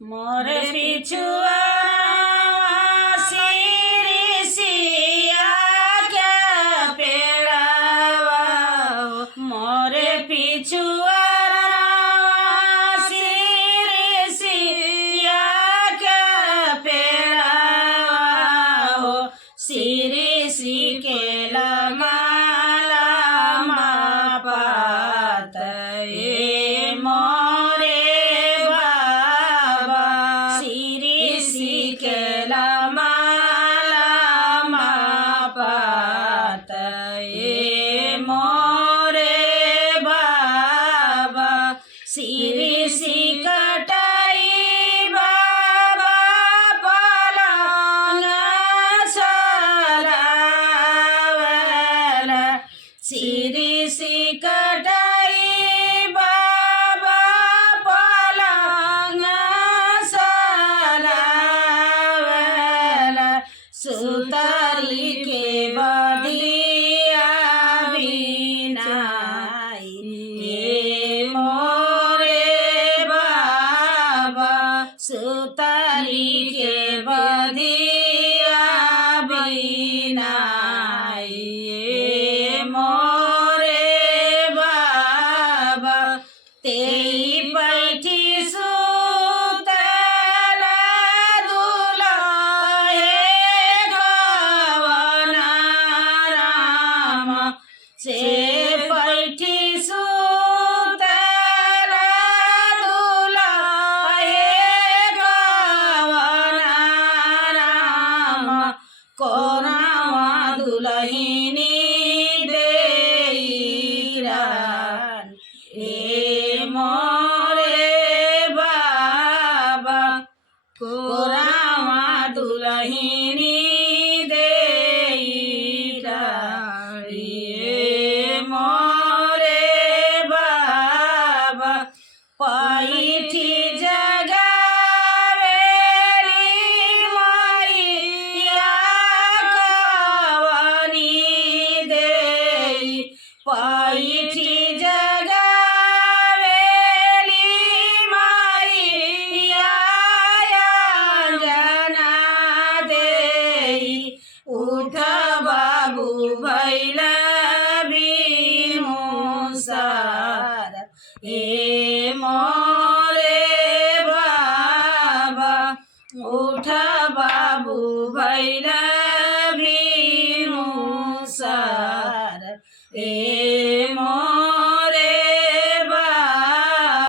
मोरे पिछुआ सिरिसिया क्या पेड़ावा मोरे पिछुआ सिरिसिया क्या पेड़ावा सिरिसी के लमाला मापात ए मोरे बाबा सिरिसी के लमाला मापात ए मोरे बाबा सिरिसी कटाई बाबा पलंग सरावला सिरिसी कटाई बाबा पलंग सरावला सुतली के बदिया बिनाई ए मोरे बाबा सुतली के बदिया बिनाई ए मोरे बाबा तेई बैठी सुतल दुलहे गवना राम से बैठी सुतल दुलहे गवना राम कोनावा दुलहिनी देईरान ए मोरे बाबा कोरावा दुलहिनी